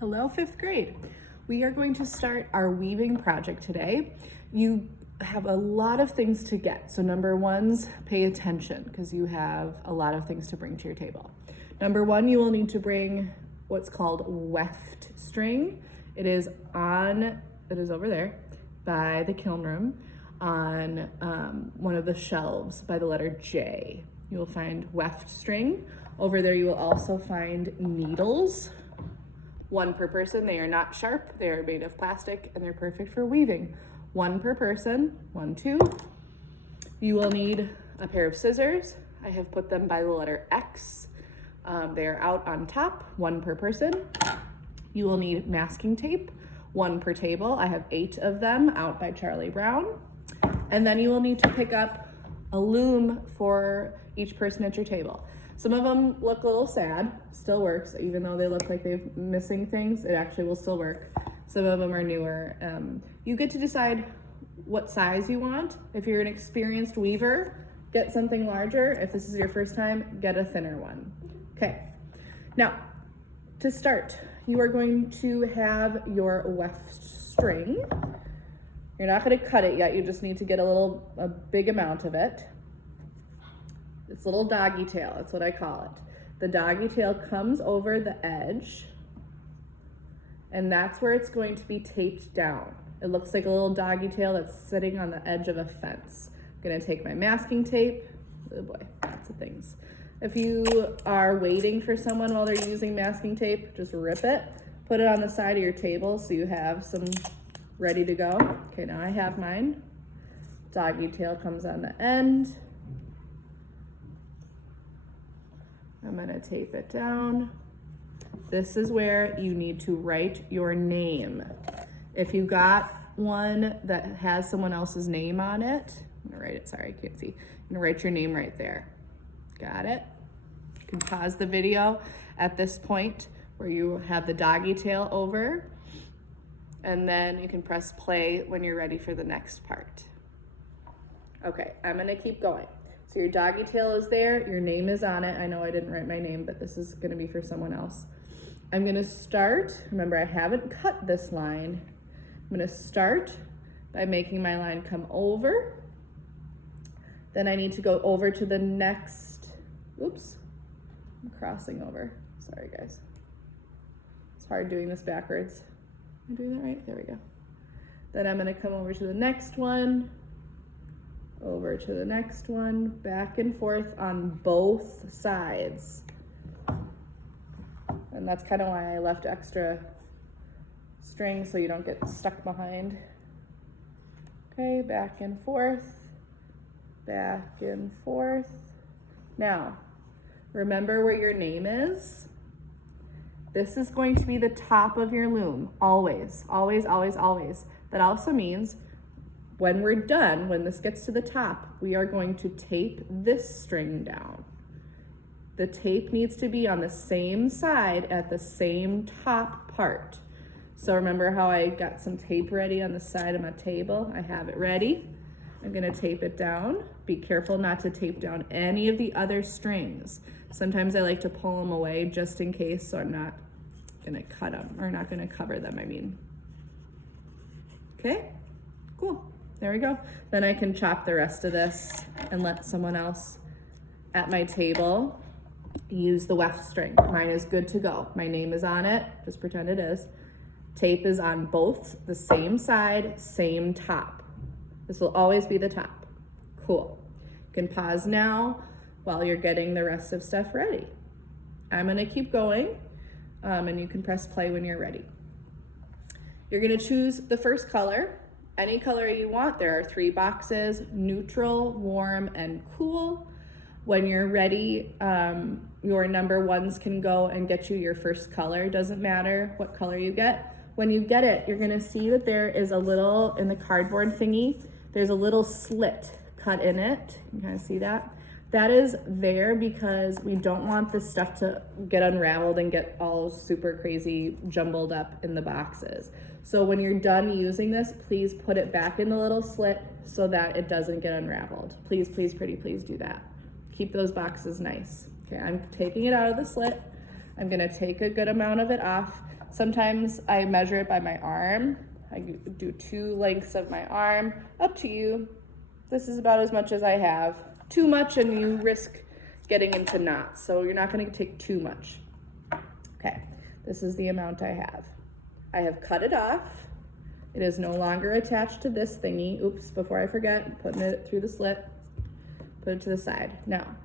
Hello, fifth grade. We are going to start our weaving project today. You have a lot of things to get. So number one's pay attention because you have a lot of things to bring to your table. Number one, you will need to bring what's called weft string. It is over there by the kiln room on one of the shelves by the letter J. You will find weft string. Over there you will also find needles. One per person. They are not sharp, they are made of plastic, and they're perfect for weaving. One per person, 1, 2. You will need a pair of scissors. I have put them by the letter X. They are out on top, 1 per person. You will need masking tape, 1 per table. I have 8 of them out by Charlie Brown. And then you will need to pick up a loom for each person at your table. Some of them look a little sad, still works, even though they look like they're missing things, it actually will still work. Some of them are newer. You get to decide what size you want. If you're an experienced weaver, get something larger. If this is your first time, get a thinner one. Okay, now to start, you are going to have your weft string. You're not gonna cut it yet, you just need to get a big amount of it. It's little doggy tail, that's what I call it. The doggy tail comes over the edge, and that's where it's going to be taped down. It looks like a little doggy tail that's sitting on the edge of a fence. I'm gonna take my masking tape. Oh boy, lots of things. If you are waiting for someone while they're using masking tape, just rip it, put it on the side of your table so you have some ready to go. Okay, now I have mine. Doggy tail comes on the end. I'm gonna tape it down. This is where you need to write your name. If you got one that has someone else's name on it, I'm gonna write it, sorry, I can't see. I'm gonna write your name right there. Got it? You can pause the video at this point where you have the doggy tail over, and then you can press play when you're ready for the next part. Okay, I'm gonna keep going. So your doggy tail is there, your name is on it. I know I didn't write my name, but this is gonna be for someone else. I'm gonna start, remember I haven't cut this line. I'm gonna start by making my line come over. Then I need to go over to the next, oops, I'm crossing over. Sorry guys. It's hard doing this backwards. Am I doing that right? There we go. Then I'm gonna come over to the next one, over to the next one, back and forth on both sides. And that's kind of why I left extra string so you don't get stuck behind. Okay, back and forth, back and forth. Now, remember where your name is? This is going to be the top of your loom, always, always, always, always. That also means when we're done, when this gets to the top, we are going to tape this string down. The tape needs to be on the same side at the same top part. So remember how I got some tape ready on the side of my table? I have it ready. I'm gonna tape it down. Be careful not to tape down any of the other strings. Sometimes I like to pull them away just in case, so I'm not gonna cut them, or not gonna cover them, I mean. Okay, cool. There we go. Then I can chop the rest of this and let someone else at my table use the weft string. Mine is good to go. My name is on it, just pretend it is. Tape is on both the same side, same top. This will always be the top. Cool. You can pause now while you're getting the rest of stuff ready. I'm gonna keep going, and you can press play when you're ready. You're gonna choose the first color. Any color you want. There are 3 boxes: neutral, warm, and cool. When you're ready, your number ones can go and get you your first color. Doesn't matter what color you get. When you get it, you're gonna see that there is a little, in the cardboard thingy, there's a little slit cut in it. You can kind of see that? That is there because we don't want this stuff to get unraveled and get all super crazy jumbled up in the boxes. So when you're done using this, please put it back in the little slit so that it doesn't get unraveled. Please, please, pretty please do that. Keep those boxes nice. Okay, I'm taking it out of the slit. I'm gonna take a good amount of it off Sometimes I measure it by my arm. I do 2 lengths of my arm, up to you. This is about as much as I have. Too much and you risk getting into knots, so you're not gonna take too much. Okay, this is the amount I have. I have cut it off. It is no longer attached to this thingy. Oops, before I forget, putting it through the slit, put it to the side. Now,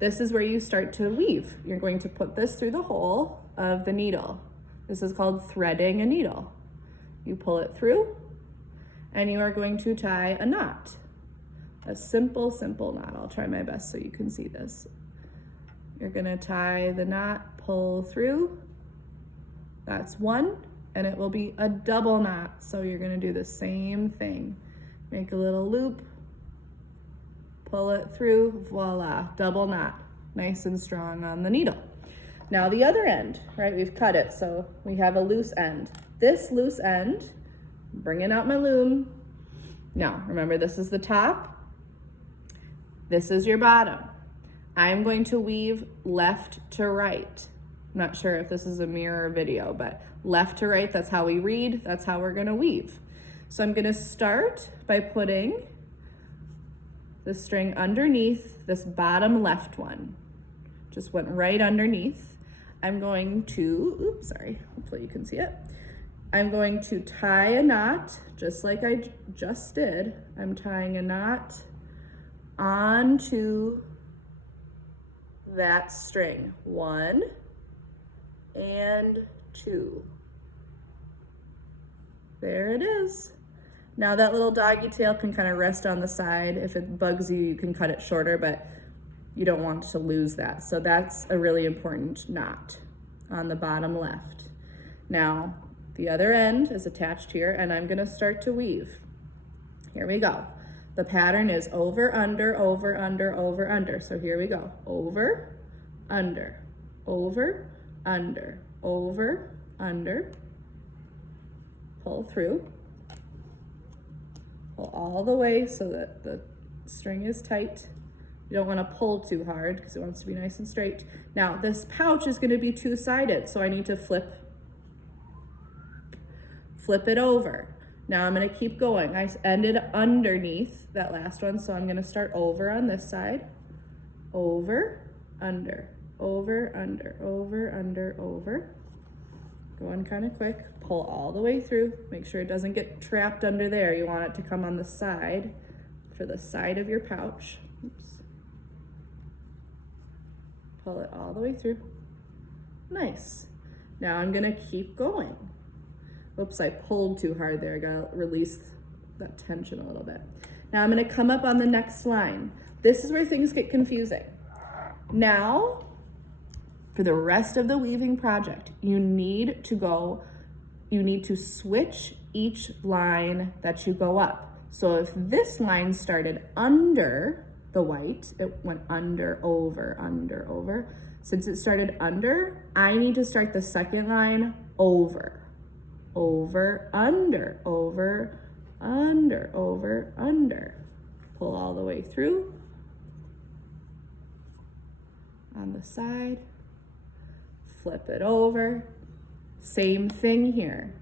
this is where you start to weave. You're going to put this through the hole of the needle. This is called threading a needle. You pull it through and you are going to tie a knot. A simple, simple knot. I'll try my best so you can see this. You're gonna tie the knot, pull through. That's 1, and it will be a double knot. So you're gonna do the same thing. Make a little loop, pull it through, voila, double knot. Nice and strong on the needle. Now the other end, right? We've cut it, so we have a loose end. This loose end, bringing out my loom. Now, remember, this is the top. This is your bottom. I'm going to weave left to right. I'm not sure if this is a mirror video, but left to right, that's how we read. That's how we're gonna weave. So I'm gonna start by putting the string underneath this bottom left one. Just went right underneath. I'm going to, oops, sorry, hopefully you can see it. I'm going to tie a knot, just like I just did. I'm tying a knot onto that string. 1 and 2. There it is. Now that little doggy tail can kind of rest on the side. If it bugs you, you can cut it shorter, but you don't want to lose that. So that's a really important knot on the bottom left. Now, the other end is attached here, and I'm gonna start to weave. Here we go. The pattern is over, under, over, under, over, under. So here we go. Over, under, over, under, over, under. Pull through. Pull all the way so that the string is tight. You don't want to pull too hard because it wants to be nice and straight. Now, this pouch is going to be 2-sided, so I need to flip it over. Now I'm going to keep going. I ended underneath that last one, so I'm going to start over on this side. Over, under, over, under, over, under, over. Going kind of quick. Pull all the way through. Make sure it doesn't get trapped under there. You want it to come on the side, for the side of your pouch. Oops. Pull it all the way through. Nice. Now I'm going to keep going. Oops, I pulled too hard there. I gotta release that tension a little bit. Now I'm gonna come up on the next line. This is where things get confusing. Now, for the rest of the weaving project, you need to switch each line that you go up. So if this line started under the white, it went under, over, under, over. Since it started under, I need to start the second line over. Over, under, over, under, over, under. Pull all the way through. On the side. Flip it over. Same thing here.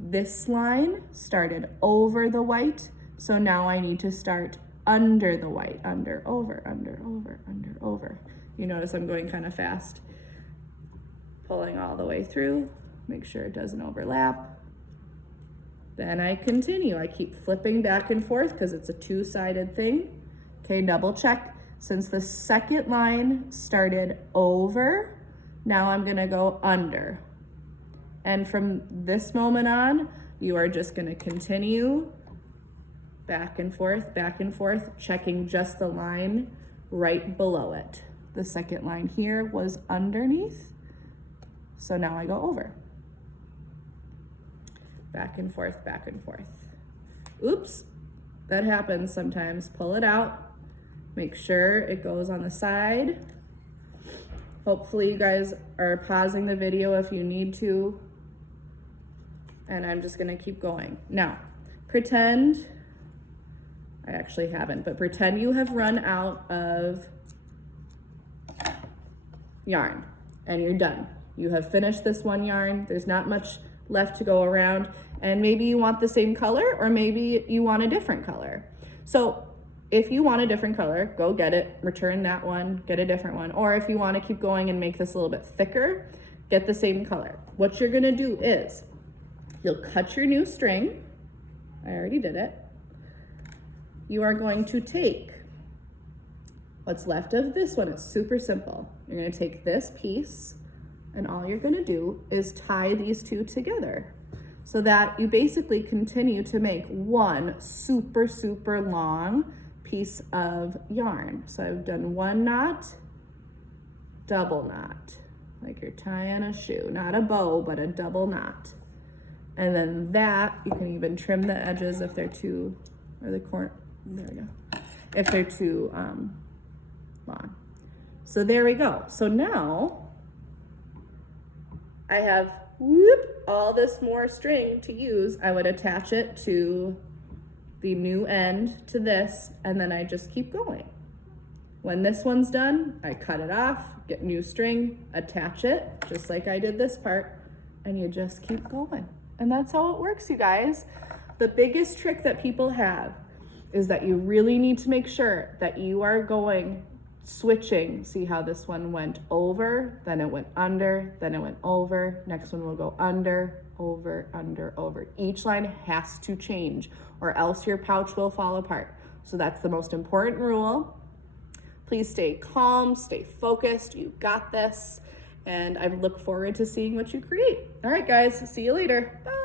This line started over the white, so now I need to start under the white. Under, over, under, over, under, over. You notice I'm going kind of fast. Pulling all the way through. Make sure it doesn't overlap. Then I continue. I keep flipping back and forth because it's a 2-sided thing. Okay, double check. Since the second line started over, now I'm gonna go under. And from this moment on, you are just gonna continue back and forth, checking just the line right below it. The second line here was underneath, so now I go over. Back and forth, back and forth. Oops, that happens sometimes. Pull it out. Make sure it goes on the side. Hopefully you guys are pausing the video if you need to. And I'm just gonna keep going. Now, pretend, I actually haven't, but pretend you have run out of yarn and you're done. You have finished this one yarn. There's not much left to go around, and maybe you want the same color, or maybe you want a different color. So if you want a different color, go get it, return that one, get a different one. Or if you want to keep going and make this a little bit thicker, get the same color. What you're gonna do is, you'll cut your new string. I already did it. You are going to take what's left of this one. It's super simple. You're gonna take this piece, and all you're gonna do is tie these two together so that you basically continue to make one super, super long piece of yarn. So I've done one knot, double knot, like you're tying a shoe, not a bow, but a double knot. And then that, you can even trim the edges if they're too, or the corner, there we go, if they're too long. So there we go. So now I have all this more string to use. I would attach it to the new end to this, and then I just keep going. When this one's done, I cut it off, get new string, attach it, just like I did this part, and you just keep going. And that's how it works, you guys. The biggest trick that people have is that you really need to make sure that you are going, switching. See how this one went over, then it went under, then it went over. Next one will go under, over, under, over. Each line has to change, or else your pouch will fall apart. So that's the most important rule. Please stay calm, stay focused. You got this. And I look forward to seeing what you create. All right, guys, see you later. Bye.